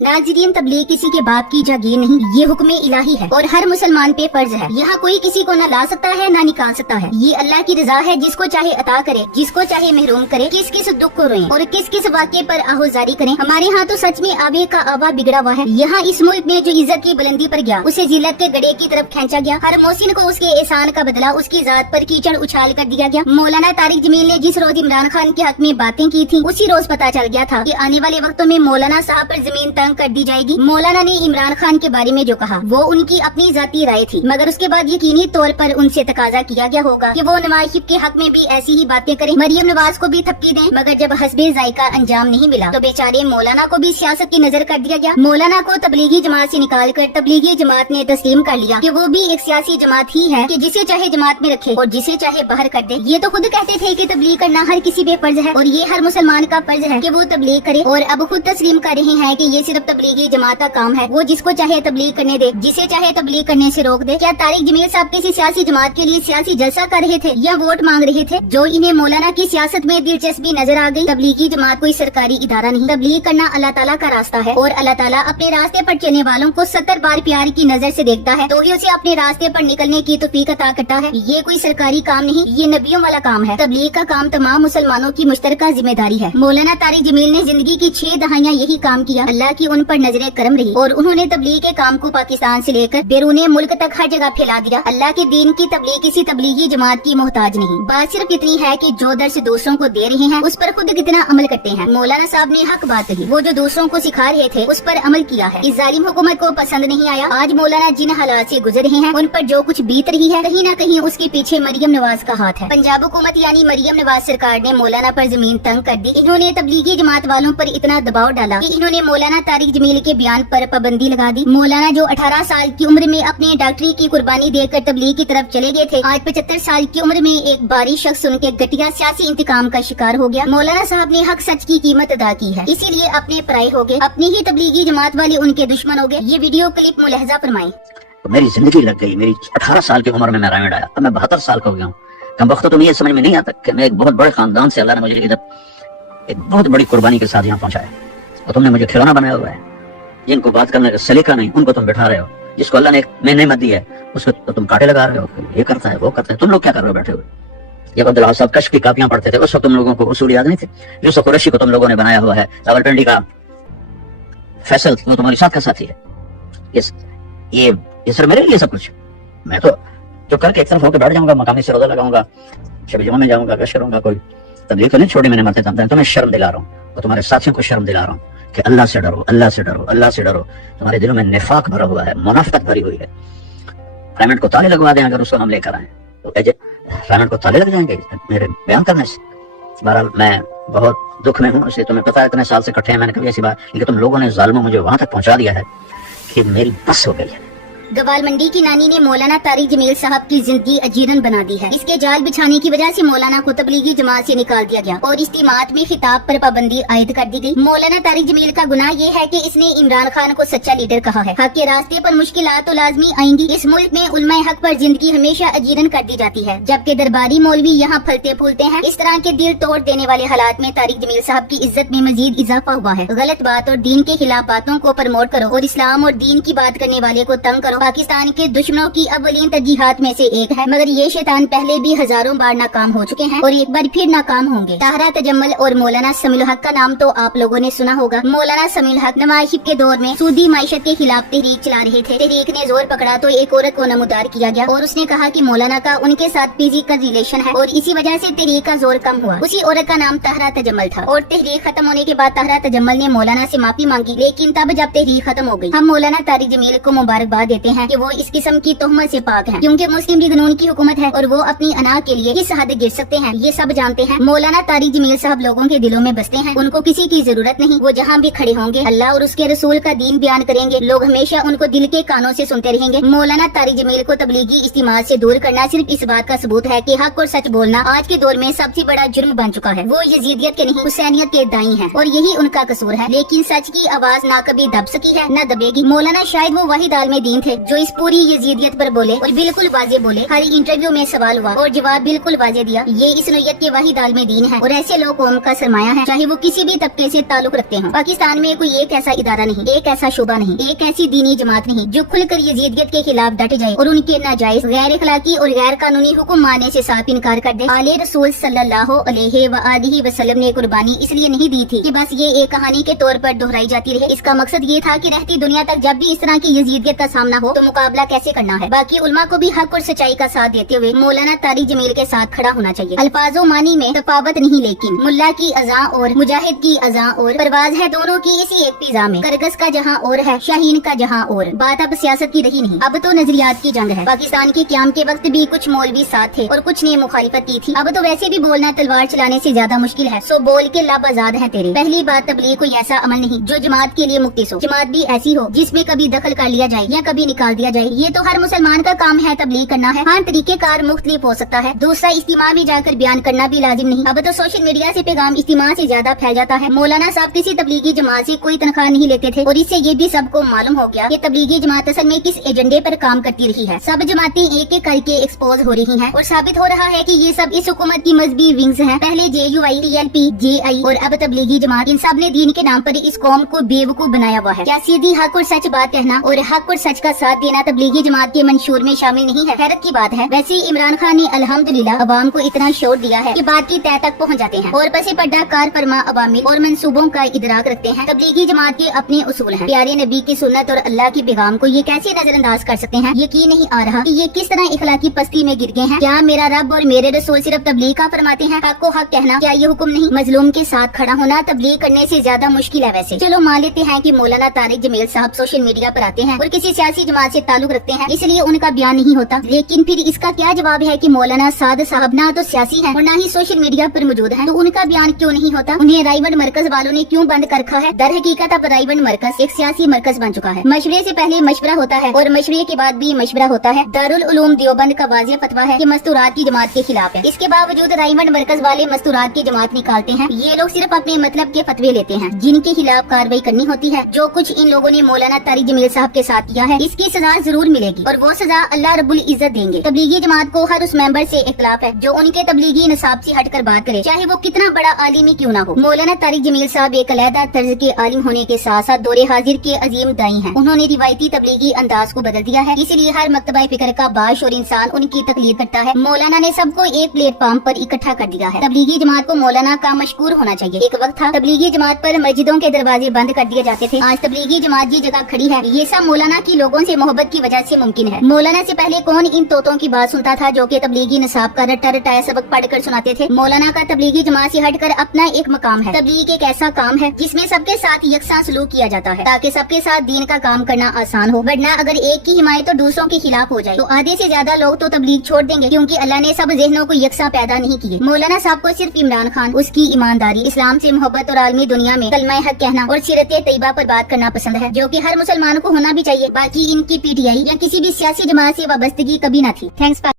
नाज़रीन, तबलीग किसी के बाप की जागीर नहीं, ये हुक्म इलाही है और हर मुसलमान पे फर्ज है। यहाँ कोई किसी को न ला सकता है न निकाल सकता है। ये अल्लाह की रजा है, जिसको चाहे अता करे, जिसको चाहे महरूम करे, किस किस दुख को रोए और किस किस वाक़े पर आहोजारी करें। हमारे यहाँ तो सच में आवे का आवा बिगड़ा हुआ है। यहाँ इस मुल्क में जो इज्जत की बुलंदी पर गया, उसे जिल्लत के गड़े की तरफ खींचा गया। हर मोहसिन को उसके एहसान का बदला उसकी जात पर कीचड़ उछाल कर दिया गया। मौलाना तारिक जमील ने जिस रोज इमरान खान के हक में बातें की थी, उसी रोज पता चल गया था कि आने वाले वक्तों में मौलाना साहब पर जमीन तंग कर दी जाएगी। मौलाना ने इमरान खान के बारे में जो कहा वो उनकी अपनी जाती राय थी, मगर उसके बाद यकीनी तौर पर उनसे तकाजा किया गया होगा कि वो नवाज शरीफ के हक में भी ऐसी ही बातें करें। मरियम नवाज को भी थपकी दें, मगर जब हस्बे जायका अंजाम नहीं मिला तो बेचारे मौलाना को भी सियासत की नजर कर दिया गया। मौलाना को तबलीगी जमात से निकाल कर तबलीगी जमात ने तस्लीम कर लिया कि वो भी एक सियासी जमात ही है कि जिसे चाहे जमात में रखे और जिसे चाहे बाहर कर दे। ये तो खुद कहते थे कि तबलीग करना हर किसी पे फर्ज है और ये हर मुसलमान का फर्ज है कि वो तबलीग करे, और अब खुद तस्लीम कर रहे हैं कि ये सिर्फ तबलीगी जमात का काम है, वो जिसको चाहे तबलीग करने दे, जिसे चाहे तबलीग करने से रोक दे। क्या तारिक जमील साहब किसी सियासी जमात के लिए सियासी जलसा कर रहे थे या वोट मांग रहे थे? जो इन्हें मौलाना की सियासत में दिलचस्पी नजर आ गई। तबलीगी जमात कोई सरकारी इदारा नहीं, तबलीग करना अल्लाह ताला का रास्ता है और अल्लाह ताला अपने रास्ते पर चलने वालों को 70 बार प्यार की नजर से देखता है, तो ही उसे अपने रास्ते पर निकलने की तौफीक अता करता है। ये कोई सरकारी काम नहीं, ये नबियों वाला काम है। तबलीग का काम तमाम मुसलमानों की मुश्तरका जिम्मेदारी है। मौलाना तारिक जमील ने जिंदगी की 6 दहाइयाँ यही काम किया। अल्लाह की उन पर नजरें करम रही और उन्होंने तबलीग के काम को पाकिस्तान से लेकर बैरूने मुल्क तक हर जगह फैला दिया। अल्लाह के दीन की तबलीग किसी तबलीगी जमात की मोहताज नहीं। बात सिर्फ इतनी है कि जो दर्स दूसरों को दे रहे हैं उस पर खुद कितना अमल करते हैं। मौलाना साहब ने हक बात कही, वो जो दूसरों को सिखा रहे थे उस पर अमल किया है। इस जालिम हुकूमत को पसंद नहीं आया। आज मौलाना जिन हालात से गुजर रहे हैं उन पर जो कुछ बीत रही है, कहीं न कहीं उसके पीछे मरियम नवाज का हाथ है। पंजाब हुकूमत यानी मरियम नवाज सरकार ने मौलाना पर जमीन तंग कर दी। इन्होंने तबलीगी जमात वालों पर इतना दबाव डाला कि इन्होंने मौलाना तारिक जमील के बयान पर पाबंदी लगा दी। मौलाना जो 18 साल की उम्र में अपने डॉक्टरी की कुर्बानी देकर तबलीग की तरफ चले गए थे, आज 75 साल की उम्र में एक बारी शख्स उनके घटिया सियासी इंतकाम का शिकार हो गया। मौलाना साहब ने हक सच की कीमत अदा की है, इसीलिए अपने पराए हो गए, अपनी ही तबलीगी जमात वाले उनके दुश्मन हो गए। ये वीडियो क्लिप मुलाहजा फरमाएं। मेरी जिंदगी लग गई, मेरी 18 साल की उम्र में मैं रायगढ़ आया, अब मैं 72 साल का हो गया हूँ। कम वक्त तो ये समझ में नहीं आता कि मैं एक बहुत बड़े खानदान से अल्लाह ने मुझे इधर एक बहुत बड़ी कुर्बानी के साथ यहाँ पहुंचाया और तुमने मुझे खिलौना बनाया हुआ है। जिनको बात करने का सलीका नहीं उनको तुम बैठा रहे हो, जिसको अल्लाह ने एक नेमत दी है उसको तो तुम कांटे लगा रहे हो। ये करता है वो करता है, तुम लोग क्या कर रहे हो बैठे हुए? जब अब्दुल्लाह साहब कश्फ की कापियां पढ़ते थे उस वक्त तुम लोगों को उसूल याद नहीं थे। यूसुफ कुरैशी को तुम लोगों ने बनाया हुआ है, रावलपिंडी का फैसल वो तुम्हारे साथ का साथी है। ये सर मेरे लिए सब कुछ। मैं तो जो करके एक तरफ होकर बैठ जाऊंगा, मकामी से रोजा लगाऊंगा, शब जुमा में जाऊंगा, गश्त करूंगा, कोई तबलीग तो नहीं छोड़ी मैंने मरते दम। तुम्हें शर्म दिला रहा हूँ और तुम्हारे साथियों को शर्म दिला रहा हूँ कि अल्लाह से डरो, अल्लाह से डरो, अल्लाह से डरो। तुम्हारे दिलों में निफाक भरा हुआ है, मुनाफिकत भरी हुई है। रायमंड को ताले लगवा दें अगर उसको हम लेकर आए तो रायमंड को ताले लग जाएंगे मेरे बयान करने से। बहरहाल मैं बहुत दुख में हूँ, इसलिए तुम्हें पता है इतने साल से इकट्ठे हैं, मैंने कभी ऐसी बात, लेकिन तुम लोगों ने जालिमों मुझे वहां तक पहुंचा दिया है कि मेरी बस हो गई है। गवाल मंडी की नानी ने मौलाना तारिक जमील साहब की जिंदगी अजीरन बना दी है। इसके जाल बिछाने की वजह से मौलाना को तबलीगी जमात से निकाल दिया गया और इज्तिमात में खिताब पर पाबंदी आयद कर दी गई। मौलाना तारिक जमील का गुनाह ये है कि इसने इमरान खान को सच्चा लीडर कहा है। हक के रास्ते पर मुश्किलात तो लाजमी आएंगी। इस मुल्क में उलमाए हक पर जिंदगी हमेशा अजीरन कर दी जाती है, जबकि दरबारी मौलवी यहाँ फलते फूलते हैं। इस तरह के दिल तोड़ देने वाले हालात में तारिक जमील साहब की इज्जत में मजीद इजाफा हुआ है। गलत बात और दीन के खिलाफ बातों को प्रमोट करो और इस्लाम और दीन की बात करने वाले को तंग करो। पाकिस्तान के दुश्मनों की अव्वलीन तरजीहात में से एक है, मगर ये शैतान पहले भी हजारों बार नाकाम हो चुके हैं और एक बार फिर नाकाम होंगे। ताहरा तजम्मल और मौलाना समीउल हक का नाम तो आप लोगों ने सुना होगा। मौलाना समीउल हक नवाज शरीफ के दौर में सूदी माइशत के खिलाफ तहरीक चला रहे थे। तहरीक ने जोर पकड़ा तो एक औरत को नमदार किया गया और उसने कहा कि मौलाना का उनके साथ फिजिकल रिलेशन है और इसी वजह से तहरीक का जोर कम हुआ। उसी औरत का नाम ताहरा तजम्मल था और तहरीक खत्म होने के बाद ताहरा तजम्मल ने मौलाना से माफी मांगी, लेकिन तब जब तहरीक खत्म हो गई। हम मौलाना तारिक जमील को मुबारकबाद देते हैं कि वो इस किस्म की तोहमत से पाक है, क्योंकि मुस्लिम लीग नून की हुकूमत है और वो अपनी अना के लिए किस हद गिर सकते हैं ये सब जानते हैं। मौलाना तारिक जमील साहब लोगों के दिलों में बसते हैं, उनको किसी की जरूरत नहीं। वो जहाँ भी खड़े होंगे अल्लाह और उसके रसूल का दीन बयान करेंगे, लोग हमेशा उनको दिल के कानों से सुनते रहेंगे। मौलाना तारिक जमील को तबलीगी इज्तिमा से दूर करना सिर्फ इस बात का सबूत है कि हक और सच बोलना आज के दौर में सबसे बड़ा जुर्म बन चुका है। वो यजीदियत के नहीं हुसैनियत के दाई हैं और यही उनका कसूर है, लेकिन सच की आवाज ना कभी दब सकी है न दबेगी। मौलाना शायद वो वाहिद आलमे दीन थे जो इस पूरी यजीदियत पर बोले और बिल्कुल वाजे बोले। हर इंटरव्यू में सवाल हुआ और जवाब बिल्कुल वाजे दिया। ये इस नोयत के वाहिद आलम दीन है और ऐसे लोग कौम का सरमाया है, चाहे वो किसी भी तबके से ताल्लुक रखते हो। पाकिस्तान में कोई एक ऐसा इदारा नहीं, एक ऐसा शोबा नहीं, एक ऐसी दीनी जमात नहीं जो खुलकर यजीदियत के खिलाफ डट जाए और उनके नाजायज, गैर अखलाकी और गैर कानूनी हुक्म मानने से साफ इनकार कर दे। आले रसूल सल्लल्लाहु अलैहि व आलिहि वसल्लम ने कुर्बानी इसलिए नहीं दी थी कि बस ये एक कहानी के तौर पर दोहराई जाती रहे। इसका मकसद ये था कि रहती दुनिया तक जब भी इस तरह की यजीदियत का सामना हो तो मुकाबला कैसे करना है। बाकी उलमा को भी हक और सच्चाई का साथ देते हुए मौलाना तारिक जमील के साथ खड़ा होना चाहिए। अल्फाजो मानी में तफावत नहीं, लेकिन मुल्ला की अज़ा और मुजाहिद की अज़ा और परवाज है दोनों की इसी एक फिजा में। करगस का जहां और है, शाहीन का जहां और। बात अब सियासत की रही नहीं, अब तो नजरियात की जंग है। पाकिस्तान के क्याम के वक्त भी कुछ मौलवी साथ थे और कुछ ने मुखालिफत की थी। अब तो वैसे भी बोलना तलवार चलाने से ज्यादा मुश्किल है, सो बोल के लब आजाद है तेरे। पहली बात, तबलीग कोई ऐसा अमल नहीं जो जमात के लिए मुक्तिस हो। जमात भी ऐसी हो जिसमें कभी दखल कर लिया जाए या कभी निकाल दिया जाए। ये तो हर मुसलमान का काम है तबलीग करना है। हाँ, तरीके कार मुख्तलिफ हो सकता है। दूसरा, इज्तिमा में जाकर बयान करना भी लाजिम नहीं। अब तो सोशल मीडिया से पैगाम इज्तिमा से ज्यादा फैल जाता है। मौलाना साहब किसी तबलीगी जमात से कोई तनख्वाह नहीं लेते थे और इससे ये भी सबको मालूम हो गया कि तबलीगी जमात असल में किस एजेंडे पर काम करती रही है। सब जमातें एक एक करके एक्सपोज हो रही हैं और साबित हो रहा है कि ये सब इस हुकूमत की मजहबी विंग्स हैं। पहले JUI, TLP, JI और अब तबलीगी जमात। इन सब ने दीन के नाम पर इस कौम को बेवकूफ बनाया हुआ है। क्या सीधी हक और सच बात कहना और हक और सच का साथ देना तबलीगी जमात के मंशूर में शामिल नहीं है? हैरत की बात है। वैसे इमरान खान ने अल्हम्दुलिल्लाह अवाम को इतना शोर दिया है कि बात की तह तक पहुँच जाते हैं और पसे पर्दा कार फरमा अवामी और मंसूबों का इदराक रखते हैं। तबलीगी जमात के अपने उसूल हैं। प्यारे नबी की सुन्नत और अल्लाह की पैगाम को ये कैसे नजरअंदाज कर सकते हैं? यकीन नहीं आ रहा कि ये किस तरह इखलाकी पस्ती में गिर गए हैं। क्या मेरा रब और मेरे रसूल सिर्फ तबलीग का फरमाते हैं? हक को हक कहना क्या ये हुक्म नहीं? मजलूम के साथ खड़ा होना तबलीग करने से ज्यादा मुश्किल है। वैसे चलो मान लेते हैं कि मौलाना तारिक जमील साहब सोशल मीडिया पर आते हैं और किसी सियासी जमात से ताल्लुक रखते हैं, इसलिए उनका बयान नहीं होता। लेकिन फिर इसका क्या जवाब है कि मौलाना साद साहब ना तो सियासी हैं और ना ही सोशल मीडिया पर मौजूद हैं, तो उनका बयान क्यों नहीं होता? उन्हें रायवंड मरकज वालों ने क्यों बंद कर रखा है? दर हकीकत अब रायवंड मरकज एक सियासी मरकज बन चुका है। मशवरे से पहले मशवरा होता है और मशवरे के बाद भी मशवरा होता है। दारुल उलूम देवबंद का वाज़ेह फतवा है कि मस्तूरात की जमात के खिलाफ है। इसके बावजूद रायवंड मरकज वाले मस्तूरात की जमात निकालते हैं। ये लोग सिर्फ अपने मतलब के फतवे लेते हैं जिनके खिलाफ कार्रवाई करनी होती है। जो कुछ इन लोगों ने मौलाना तारिक जमील साहब के साथ किया है, इसकी सजा जरूर मिलेगी और वो सजा अल्लाह रब्बुल इज्जत देंगे। तबलीगी जमात को हर उस मेंबर से इख्तिलाफ है जो उनके तबलीगी निसाब से हटकर बात करे, चाहे वो कितना बड़ा आलिमी क्यों ना हो। मौलाना तारिक जमील साहब एक अलहदा तर्ज के आलिम होने के साथ साथ दौरे हाजिर के अजीम दाई हैं। उन्होंने रिवायती तबलीगी अंदाज को बदल दिया है, इसलिए हर मकतबा फिक्र का बाश और इंसान उनकी तकलीद करता है। मौलाना ने सबको एक प्लेटफॉर्म पर इकट्ठा कर दिया है। तबलीगी जमात को मौलाना का मशकूर होना चाहिए। एक वक्त था तबलीगी जमात पर मस्जिदों के दरवाजे बंद कर दिए जाते थे। आज तबलीगी जमात जी जगह खड़ी है। ये सब मौलाना की लोगों से मोहब्बत की वजह से मुमकिन है। मौलाना से पहले कौन इन तोतों की बात सुनता था जो कि तबलीगी निसाब का रट्टा रटाया सबक पढ़कर सुनाते थे? मौलाना का तबलीगी जमात से हटकर अपना एक मकाम है। तबलीग एक ऐसा काम है जिसमें सबके साथ यकसा सलूक किया जाता है ताकि सबके साथ दीन का काम करना आसान हो। वरना अगर एक की हिमायत तो दूसरों के खिलाफ हो जाए तो आधे से ज्यादा लोग तो तबलीग छोड़ देंगे, क्योंकि अल्लाह ने सब ज़हनों को यकसा पैदा नहीं किए। मौलाना साहब को सिर्फ इमरान खान, उसकी ईमानदारी, इस्लाम से मोहब्बत और आलमी दुनिया में कलमा हक कहना और सीरत तैयबा पर बात करना पसंद है, जो कि हर मुसलमान को होना भी चाहिए। बाकी इनकी PTI या किसी भी सियासी जमात से वाबस्तगी कभी न थी। थैंक्स।